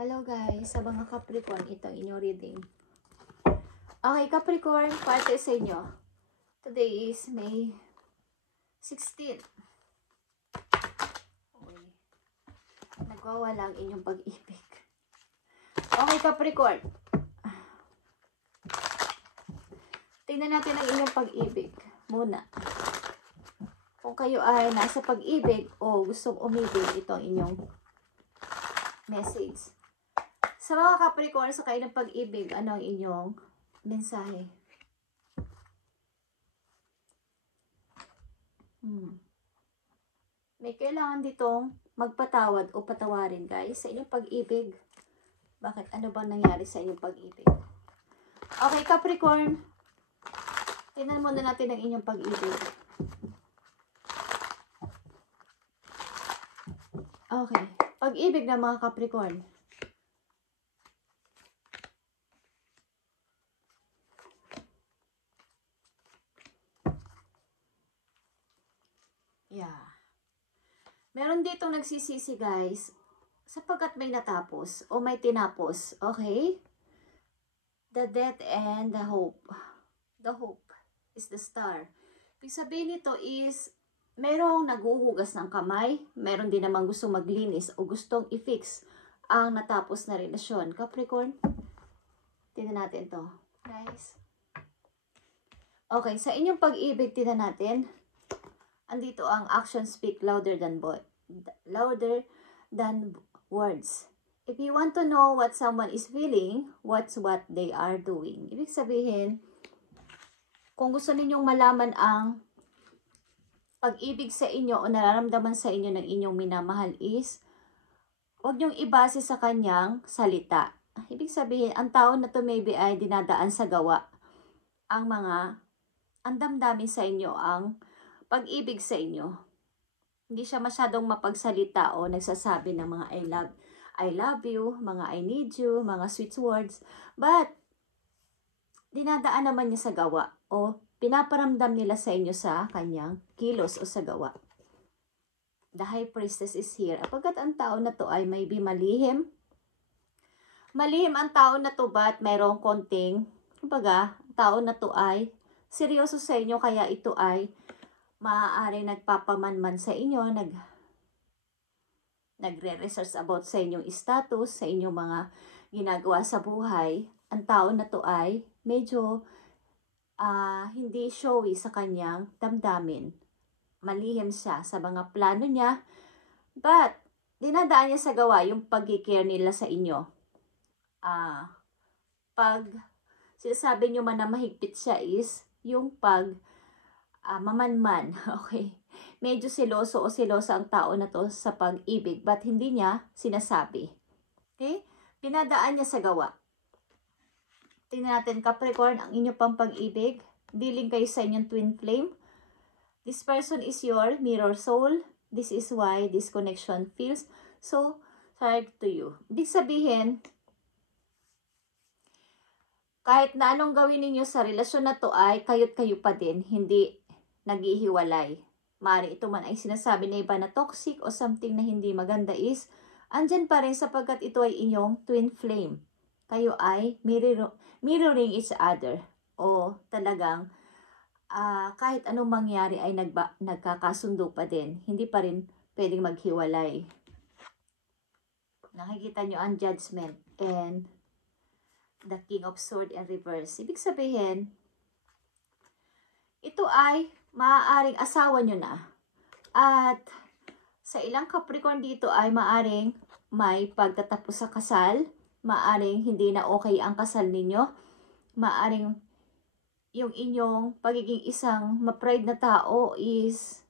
Hello guys, sa mga Capricorn, ito ang inyong reading. Okay, Capricorn, parte sa inyo. Today is May 16. Okay. Nagwawala ang inyong pag-ibig. Okay, Capricorn. Tingnan natin ang inyong pag-ibig muna. Kung kayo ay nasa pag-ibig o gustong umibig, ito ang inyong message. Sa mga Capricorn, sa kayo ng pag-ibig, ano ang inyong mensahe? May kailangan ditong magpatawad o patawarin, guys, sa inyong pag-ibig. Bakit? Ano bang nangyari sa inyong pag-ibig? Okay, Capricorn. Tingnan muna natin ang inyong pag-ibig. Okay. Pag-ibig ng mga Capricorn. Yeah. Meron dito nagsisisi, guys, sapagkat may natapos o may tinapos. Okay? The death and the hope. The hope is the star. Ibig sabihin nito is, merong naguhugas ng kamay, meron din namang gustong maglinis o gustong i-fix ang natapos na relasyon. Capricorn, tingnan natin to, guys. Okay, sa inyong pag-ibig, tingnan natin. Andito ang action speak louder than words. If you want to know what someone is feeling, watch what they are doing. Ibig sabihin, kung gusto ninyong malaman ang pag-ibig sa inyo o nararamdaman sa inyo ng inyong minamahal is, huwag niyong ibase sa kanyang salita. Ibig sabihin, ang tao na to maybe ay dinadaan sa gawa. Ang damdamin sa inyo, ang pag-ibig sa inyo. Hindi siya masyadong mapagsalita o nagsasabi ng mga I love you, mga I need you, mga sweet words. But, dinadaan naman niya sa gawa o pinaparamdam nila sa inyo sa kanyang kilos o sa gawa. The High Priestess is here. Apagkat ang tao na to ay maybe malihim. Malihim ang tao na to, but mayroong konting, kumbaga, tao na to ay seryoso sa inyo, kaya ito ay maaaring nagpapamanman sa inyo, nagre-research about sa inyong status, sa inyong mga ginagawa sa buhay. Ang tao na to ay medyo hindi showy sa kanyang damdamin. Malihim siya sa mga plano niya, but dinadaan niya sa gawa yung pag-care nila sa inyo. Pag sinasabi niyo man na mahigpit siya is yung mamanman, okay? Medyo seloso o selosa ang tao na to sa pag-ibig, but hindi niya sinasabi. Okay? Dinadaan niya sa gawa. Tingnan natin, Capricorn, ang inyo pang pag-ibig. Dealing kayo sa inyong twin flame. This person is your mirror soul. This is why this connection feels so hard to you. Ibig sabihin, kahit na anong gawin ninyo sa relasyon na to ay kayo't kayo pa din, hindi naghihiwalay. Maaari ito man ay sinasabi na iba na toxic o something na hindi maganda is, andyan pa rin sapagkat ito ay inyong twin flame. Kayo ay mirroring each other. O talagang kahit anong mangyari ay nagkakasundo pa din. Hindi pa rin pwedeng maghiwalay. Nakikita nyo ang Judgment and the King of Swords in reverse. Ibig sabihin, ito ay maaaring asawa nyo na. At sa ilang Capricorn dito ay maaaring may pagtatapos sa kasal. Maaaring hindi na okay ang kasal ninyo. Maaaring yung inyong pagiging isang ma-pride na tao is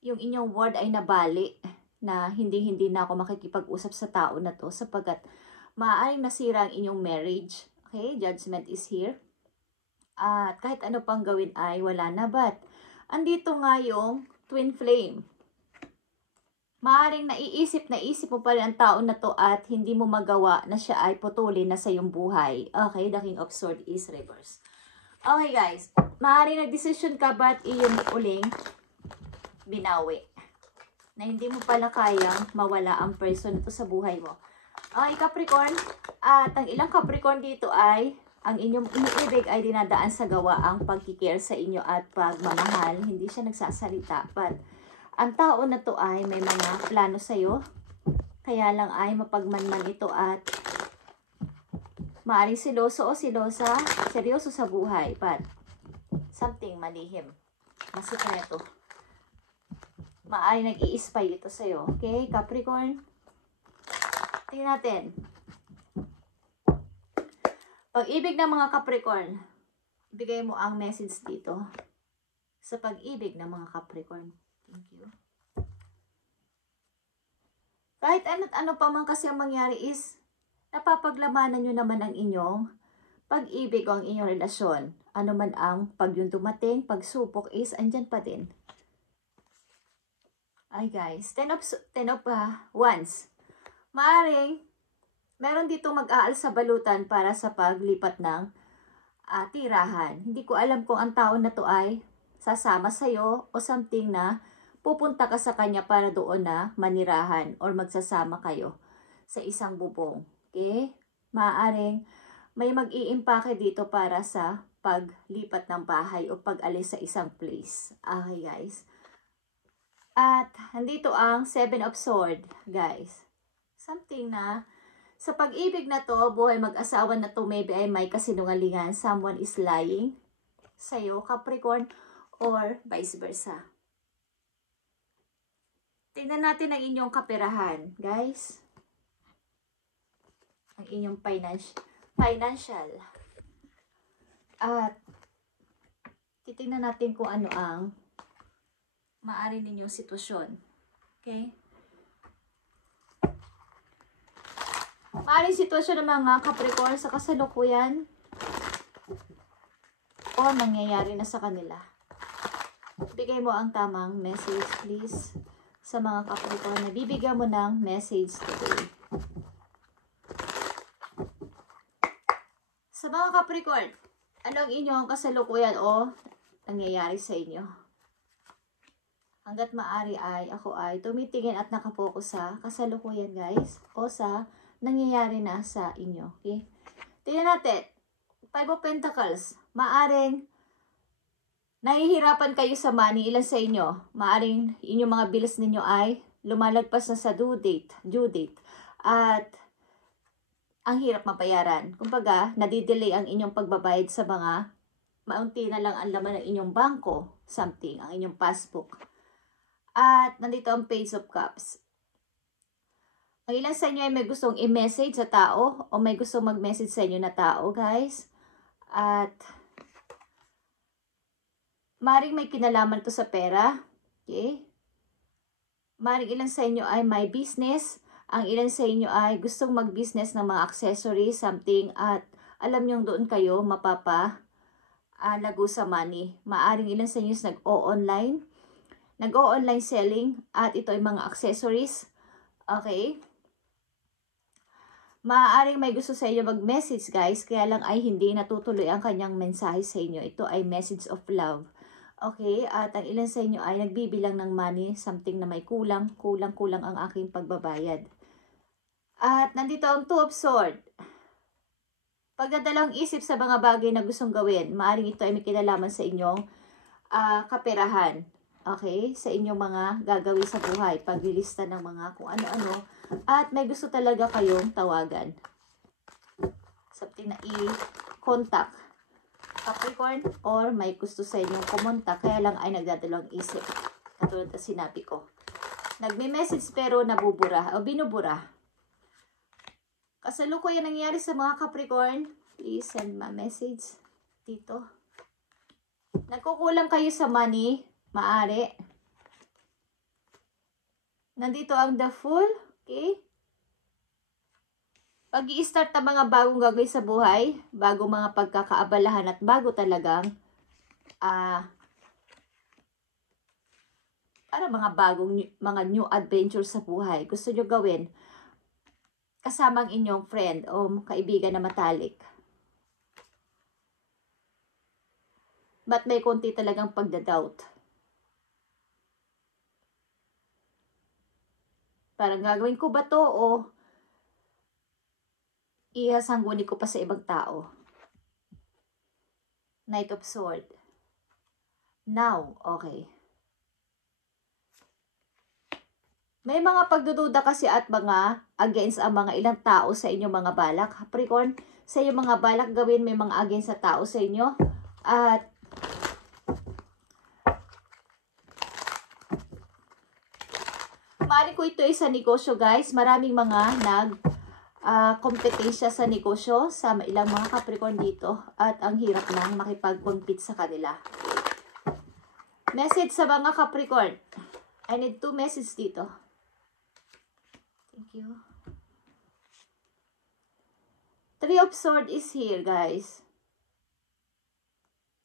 yung inyong word ay nabali na hindi na ako makikipag-usap sa tao na to sapagkat maaaring nasira ang inyong marriage. Okay? Judgment is here. At kahit ano pang gawin ay wala na, but andito nga yung twin flame. Maaaring naisip mo pa rin ang tao na to at hindi mo magawa na siya ay putulin na sa iyong buhay. Okay, the King of Swords is reverse. Okay guys, maaaring nag-decision ka but iyong uling binawi. Na hindi mo pala kayang mawala ang person na to sa buhay mo. Okay, Capricorn. At ang ilang Capricorn dito ay ang inyong iniibig ay dinadaan sa gawa ang pagkikare sa inyo at pagmamahal. Hindi siya nagsasalita. But ang tao na to ay may mga plano sa'yo. Kaya lang ay mapagmanman ito at maaaring siloso o silosa, seryoso sa buhay. But something malihim, masikreto. Maaaring nag-i-spy ito sa'yo. Okay, Capricorn? Tingnan natin. Pag-ibig ng mga Capricorn, bigay mo ang message dito sa pag-ibig ng mga Capricorn. Thank you. Kahit ano't ano pa man kasi ang mangyari is, napapaglamanan nyo naman ang inyong pag-ibig o ang inyong relasyon. Ano man ang pag yung dumating, pagsupok is, andyan pa din. Ay guys, 10 of wands. Maaring, meron dito mag-aal sa balutan para sa paglipat ng tirahan. Hindi ko alam kung ang tao na to ay sasama sa'yo o something na pupunta ka sa kanya para doon na manirahan or magsasama kayo sa isang bubong. Okay? Maaring may mag-iimpake dito para sa paglipat ng bahay o pag-alis sa isang place. Okay guys. At nandito ang 7 of Swords, guys. Something na sa pag-ibig na to, buhay mag-asawa na to, maybe ay may kasinungalingan. Someone is lying sa'yo, Capricorn, or vice versa. Tingnan natin ang inyong kaperahan, guys. Ang inyong financial. At titingnan natin kung ano ang maaari ninyong sitwasyon. Okay? Maaring sitwasyon ng mga Capricorn sa kasalukuyan o nangyayari na sa kanila. Bigay mo ang tamang message, please, sa mga Capricorn. Nabibigyan mo ng message today. Sa mga Capricorn, ano ang inyong kasalukuyan o nangyayari sa inyo? Hanggat maaari ay ako ay tumitingin at nakapokus sa kasalukuyan, guys, o sa nangyayari na sa inyo. Okay? Tingnan natin. 5 of Pentacles. Maaring nahihirapan kayo sa money. Ilan sa inyo? Maaring inyong mga bills ninyo ay lumalagpas na sa due date. At ang hirap mabayaran. Kumbaga, nadidelay ang inyong pagbabayad sa mga maunti na lang ang laman ng inyong bangko. Something. Ang inyong passbook. At nandito ang Page of Cups. Ang ilan sa inyo ay may gustong i-message sa tao o may gustong mag-message sa inyo na tao, guys. At maring may kinalaman to sa pera. Okay? Maring ilan sa inyo ay may business. Ang ilan sa inyo ay gustong mag-business ng mga accessories, something. At alam nyo doon kayo lago sa money. Maaring ilan sa inyo is nag-o-online selling at ito ay mga accessories. Okay? Maaaring may gusto sa inyo mag-message, guys, kaya lang ay hindi natutuloy ang kanyang mensahe sa inyo. Ito ay message of love. Okay? At ang ilan sa inyo ay nagbibilang ng money, something na may kulang ang aking pagbabayad. At nandito ang 2 of Swords. Pagdadalang isip sa mga bagay na gustong gawin, maaaring ito ay may kinalaman sa inyong kaperahan. Okay? Sa inyong mga gagawin sa buhay. Paglilista ng mga kung ano-ano. At may gusto talaga kayong tawagan. Something na i-contact. Capricorn, or may gusto sa inyong kumontak. Kaya lang ay nagdadalawang isip. Katulad na sinabi ko. Nagme-message pero nabubura o binubura. Kasalukuyan nangyari sa mga Capricorn. Please send my message dito. Nagkukulang kayo sa money. Maari. Nandito ang the Fool. Okay? Pag-i-start ng mga bagong gagawin sa buhay, bagong mga pagkakaabalahan at bago talagang para mga mga new adventure sa buhay. Gusto nyo gawin kasama ang inyong friend o kaibigan na matalik. But may konti talagang pagdadoubt. Parang gagawin ko ba to o ihasangguni ko pa sa ibang tao. Knight of Sword. Now, okay. May mga pagdududa kasi at mga against ang mga ilang tao sa inyong mga balak. Capricorn, sa inyong mga balak gawin, may mga against sa tao sa inyo. At maaaring ko ito ay sa negosyo, guys. Maraming mga kompetensya sa negosyo sa ilang mga Capricorn dito. At ang hirap lang makipag-compete sa kanila. Message sa mga Capricorn. I need 2 messages dito. Thank you. 3 of Swords is here, guys.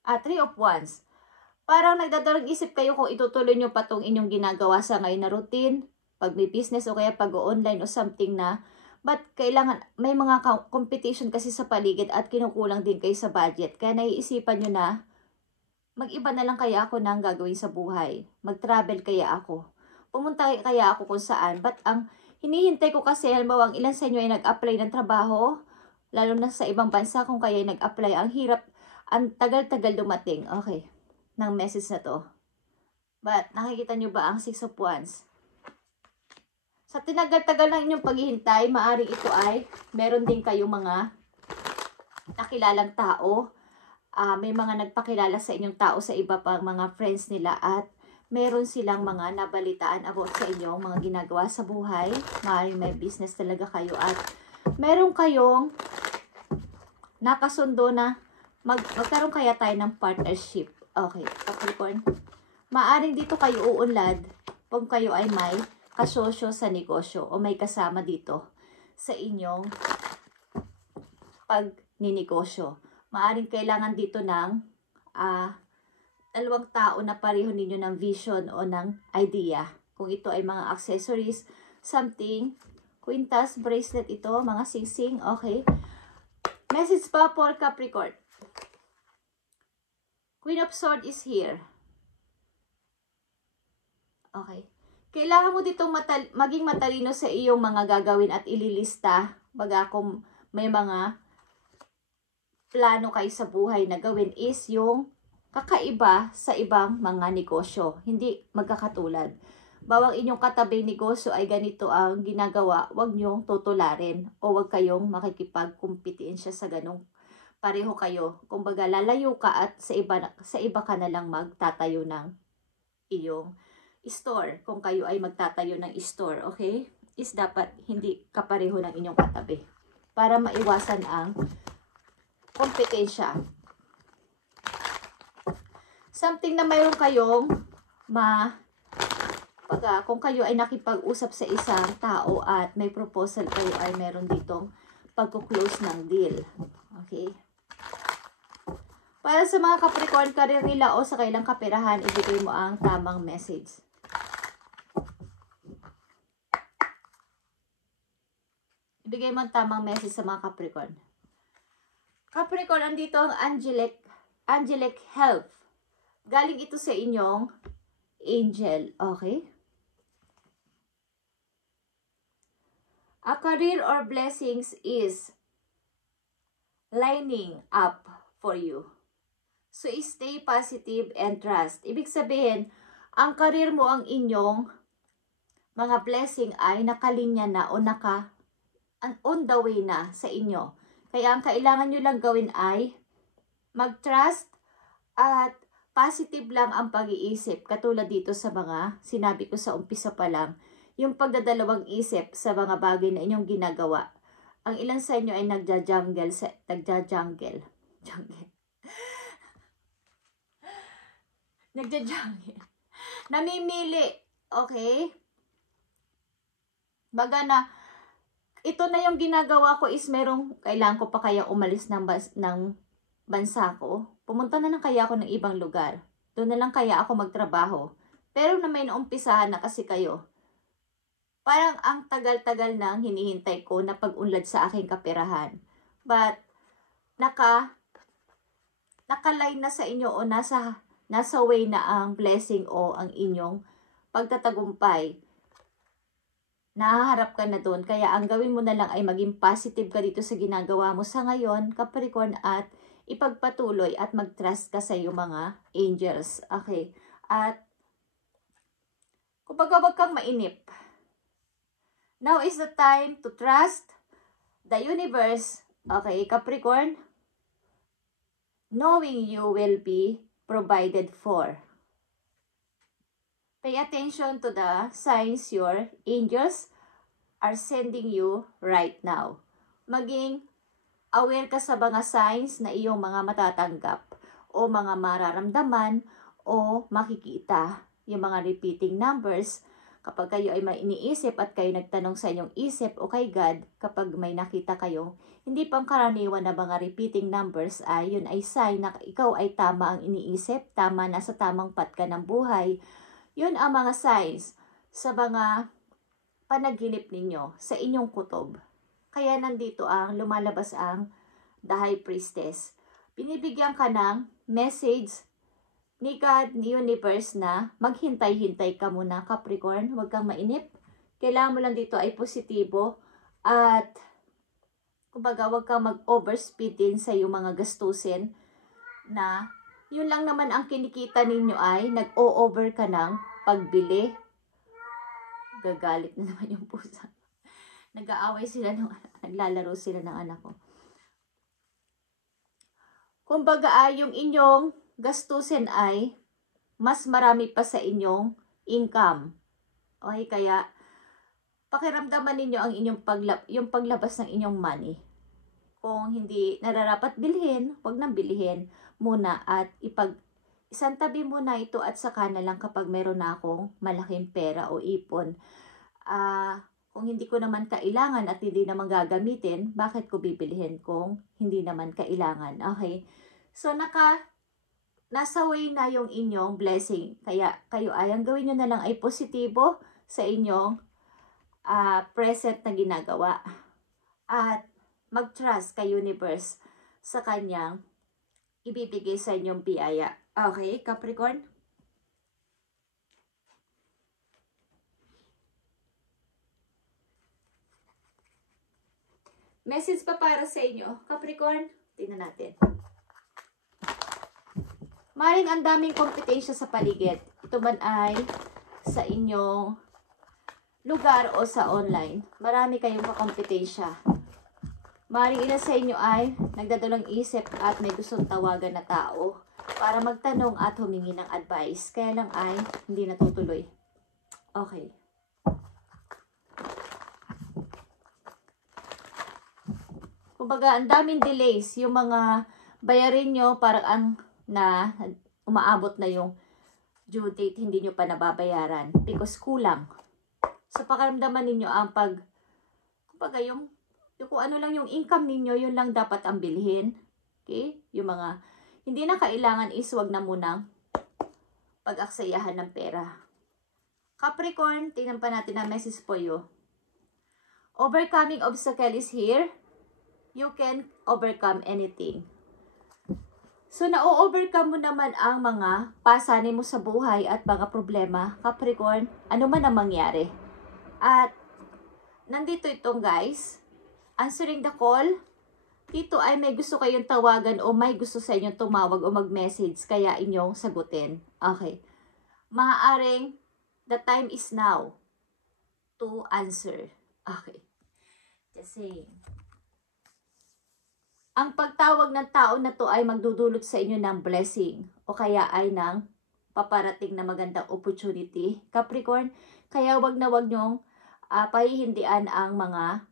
3 of Wands. Parang nagdadalang isip kayo kung itutuloy nyo pa itong inyong ginagawa sa ngayon na routine, pag may business o kaya pag-online o something na, but kailangan, may mga competition kasi sa paligid at kinukulang din kayo sa budget. Kaya naiisipan nyo na, mag-iba na lang kaya ako ng gagawin sa buhay. Mag-travel kaya ako. Pumunta kaya ako kung saan. But ang hinihintay ko kasi, halimbawa, ang ilan sa inyo ay nag-apply ng trabaho, lalo na sa ibang bansa kung kaya nag-apply. Ang hirap, ang tagal-tagal dumating. Okay, ng message na to. But, nakikita nyo ba ang 6 of Wands? Sa tinagal-tagal ng inyong paghihintay, maaring ito ay, meron din kayong mga nakilalang tao. May mga nagpakilala sa inyong tao sa iba pang mga friends nila at meron silang mga nabalitaan about sa inyong mga ginagawa sa buhay. Maaaring may business talaga kayo at meron kayong nakasundo na magkaroon kaya tayo ng partnership. Okay, Capricorn. Maaaring dito kayo uunlad kung kayo ay may kasosyo sa negosyo o may kasama dito sa inyong pagninegosyo. Maaaring kailangan dito ng dalawang tao na pareho ninyo ng vision o ng idea. Kung ito ay mga accessories, something, quintas, bracelet ito, mga sing-sing, okay. Message pa for Capricorn. Queen of Swords is here. Okay. Kailangan mo ditong maging matalino sa iyong mga gagawin at ililista. Baga kung may mga plano kayo sa buhay na gawin is yung kakaiba sa ibang mga negosyo. Hindi magkakatulad. Bawang inyong katabing negosyo ay ganito ang ginagawa, huwag nyong tutularin o huwag kayong makikipag-competition sa ganong pareho kayo. Kumbaga lalayo ka at sa iba ka na lang magtatayo ng iyong store. Kung kayo ay magtatayo ng store, okay? Is dapat hindi kapareho ng inyong katabi para maiwasan ang kompetensya. Something na mayroon kayong kung kayo ay nakipag-usap sa isang tao at may proposal kayo ay meron ditong pagkuklose ng deal. Okay? Para sa mga Capricorn, career nila o sa kailang kaperahan, ibigay mo ang tamang message. Ibigay mo ang tamang message sa mga Capricorn. Capricorn, andito ang angelic help. Galing ito sa inyong angel. Okay? A career or blessings is lining up for you. So, stay positive and trust. Ibig sabihin, ang career mo, ang inyong mga blessing ay nakalinya na o on the way na sa inyo. Kaya ang kailangan nyo lang gawin ay mag-trust at positive lang ang pag-iisip. Katulad dito sa mga sinabi ko sa umpisa pa lang, yung pagdadalawang isip sa mga bagay na inyong ginagawa. Ang ilan sa inyo ay nagja-jungle. Namimili. Okay? Baga na, ito na yung ginagawa ko is merong, kailangan ko pa kaya umalis ng bansa ko. Pumunta na lang kaya ako ng ibang lugar. Doon na lang kaya ako magtrabaho. Pero na may naumpisahan na kasi kayo. Parang ang tagal-tagal nang hinihintay ko na pag-unlad sa aking kaperahan. But, nakaline na sa inyo o nasa way na ang blessing o ang inyong pagtatagumpay. nahaharap ka na doon. Kaya ang gawin mo na lang ay maging positive ka dito sa ginagawa mo sa ngayon, Capricorn, at ipagpatuloy at mag-trust ka sa iyong mga angels. Okay. At kumbaga wag kang mainip. Now is the time to trust the universe. Okay, Capricorn, knowing you will be provided for. Pay attention to the signs your angels are sending you right now. Maging aware ka sa mga signs na iyong mga matatanggap o mga mararamdaman o makikita. Yung mga repeating numbers, kapag kayo ay may iniisip at kayo nagtanong sa inyong isip o kay God, kapag may nakita kayo, hindi pangkaraniwan na mga repeating numbers ay yun ay sign na ikaw ay tama ang iniisip, tama na sa tamang path ka ng buhay. Yun ang mga signs sa mga panaginip ninyo sa inyong kutob. Kaya nandito ang lumalabas ang The High Priestess. Binibigyan ka ng message ni God, ni Universe na maghintay-hintay ka muna, Capricorn. Huwag kang mainip. Kailangan mo lang dito ay positibo at kumbaga huwag kang mag-overspeed din sa iyong mga gastusin na yun lang naman ang kinikita ninyo ay nag-o-over ka ng pagbili. Gagalit na naman yung pusa. Nag-aaway sila, naglalaro sila ng anak ko. Kumbaga yung inyong gastusin ay mas marami pa sa inyong income. Okay, kaya pakiramdaman ninyo ang inyong yung paglabas ng inyong money. Kung hindi nararapat bilhin, huwag nang bilhin muna at isang tabi muna ito at saka na lang kapag meron na akong malaking pera o ipon. Kung hindi ko naman kailangan at hindi naman gagamitin, bakit ko bibilihin kung hindi naman kailangan? Okay? So, nasa way na yung inyong blessing. Kaya kayo ay, ang gawin nyo na lang ay positibo sa inyong present na ginagawa. At mag-trust kay Universe sa kanyang ibibigay sa inyong biyaya. Okay, Capricorn? Message pa para sa inyo, Capricorn? Tingnan natin. Maring ang daming kompetensya sa paligid. Ito man ay sa inyong lugar o sa online. Marami kayong kakompetensya. Maring ilan sa inyo ay nagdadalang isip at may gustong tawagan na tao para magtanong at humingi ng advice. Kaya lang ay hindi natutuloy. Okay. Kumbaga, ang daming delays. Yung mga bayarin nyo parang na umaabot na yung due date, hindi nyo pa nababayaran because kulang. So, pakiramdaman ninyo ang kumbaga yung kung ano lang yung income ninyo, yun lang dapat ang bilhin. Okay? Yung mga hindi na kailangan is wag na munang pag-aksayahan ng pera. Capricorn, tingnan pa natin ang message for you. Overcoming obstacle is here. You can overcome anything. So, na-overcome mo naman ang mga pasanin mo sa buhay at mga problema, Capricorn, ano man ang mangyari. At, nandito itong guys, answering the call, dito ay may gusto kayong tawagan o may gusto sa inyong tumawag o mag-message, kaya inyong sagutin. Okay. Maaaring, the time is now to answer. Okay. Kasi, ang pagtawag ng tao na to ay magdudulot sa inyo ng blessing o kaya ay ng paparating na magandang opportunity, Capricorn. Kaya wag na wag nyong pahihindian ang mga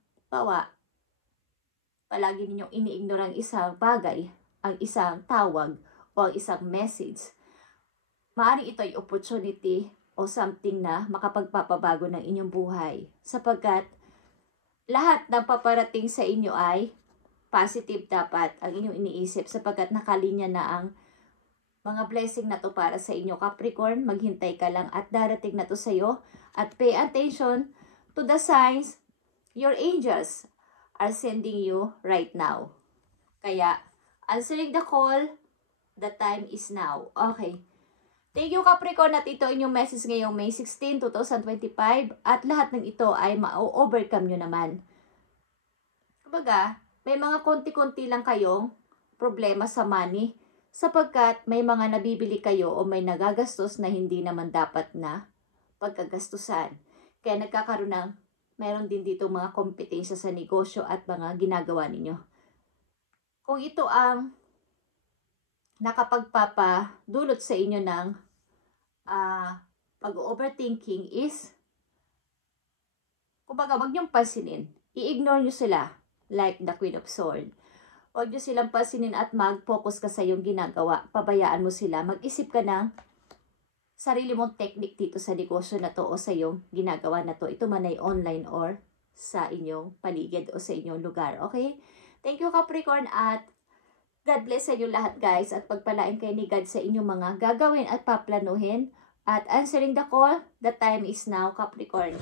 palagi ninyong ini-ignore ang isang bagay, ang isang tawag o ang isang message. Maaaring ito ay opportunity o something na makapagpapabago ng inyong buhay. Sapagkat lahat ng paparating sa inyo ay positive dapat ang inyong iniisip sapagkat nakalinya na ang mga blessing na to para sa inyo, Capricorn. Maghintay ka lang at darating na to sa iyo at pay attention to the signs your angels are sending you right now. Kaya, answering the call, the time is now. Okay. Thank you Capricorn at ito inyong message ngayong May 16, 2025 at lahat ng ito ay ma-overcome nyo naman. Kumbaga, may mga konti-konti lang kayong problema sa money sapagkat may mga nabibili kayo o may nagagastos na hindi naman dapat na pagkagastusan. Kaya nagkakaroon ng meron din dito mga kompetensya sa negosyo at mga ginagawa ninyo. Kung ito ang nakapagpapadulot sa inyo ng pag-overthinking is, kumbaga wag niyong pansinin. I-ignore niyo sila like the Queen of Swords. Huwag niyo silang pansinin at mag-focus ka sa iyong ginagawa. Pabayaan mo sila. Mag-isip ka ng sarili mong technique dito sa negosyo na to o sa iyong ginagawa na to. Ito man ay online or sa inyong paligid o sa inyong lugar. Okay? Thank you Capricorn at God bless sa inyo lahat guys at pagpalain kayo ni God sa inyong mga gagawin at paplanuhin. At answering the call, the time is now Capricorn.